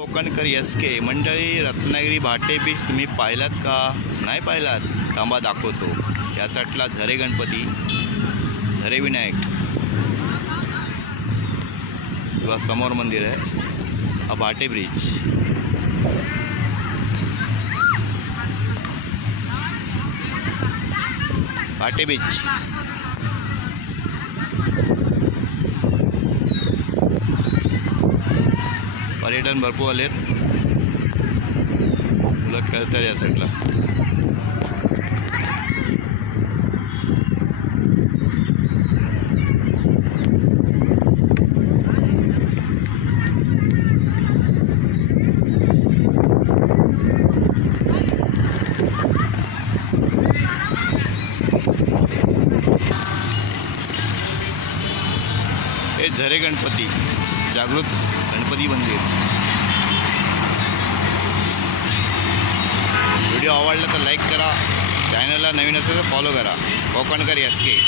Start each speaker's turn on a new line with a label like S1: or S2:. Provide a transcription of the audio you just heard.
S1: कोकणकर S के मंडळी Ratnagiri Bhate beach तुम्ही पाहिलात का? नाही पाहिलात? थांबा दाखवतो. या झरे गणपती. झरे विनायक. किंवा समोर मंदिर आहे. हा भाटे ब्रिज भाटे बीच पर्यटन भरपूर आले आहेत. मुलं खेळतात या साईडला हे झरे गणपती जागृत गणपती मंदिर. व्हिडिओ आवडला तर लाईक करा. चॅनलला नवीन असेल तर फॉलो करा. कोकणकर एस के